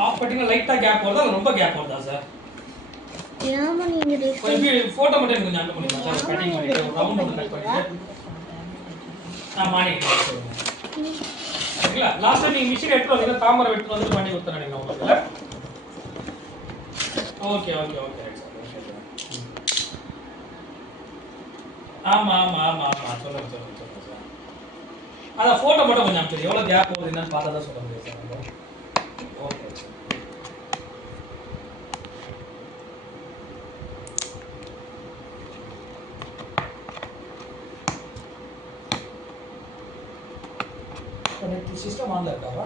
Of பண்ணிட்டீங்கன்னா லைட்டா gap வருதா இல்ல ரொம்ப கேப் வருதா சார்? ஏமா நீங்க கொஞ்சம் போட்டோ மட்டும் எனக்கு கொஞ்சம் அனுப்ப முடியுமா சார்? கட்டிங் பண்ணிட்டு ஒரு ரவுண்ட் ஒன்று கட் பண்ணிட்டு நான் மார்னிங் சொல்லுங்க. சரிங்களா? லாஸ்ட் டைம் நீங்க மிஷின் எடுத்து வந்தீங்க தாமரை எடுத்து வந்து பண்ணி கொடுத்தேன் நினைக்கிறேன் உங்களுக்கு. Okay okay okay right sir. Okay sir. ஆமா ஆமா ஆமா ஆமா சொல்லுங்க சொல்லுங்க சொல்லுங்க சார். அத போட்டோ மட்டும் கொஞ்சம் அனுப்பிச்சு எவ்வளவு கேப் வருது என்னன்னு பார்த்தா தான் சொல்ல முடியும் சார் நம்ம. Okay sir. சிஸ்டம் ஆன்ல இருக்கா?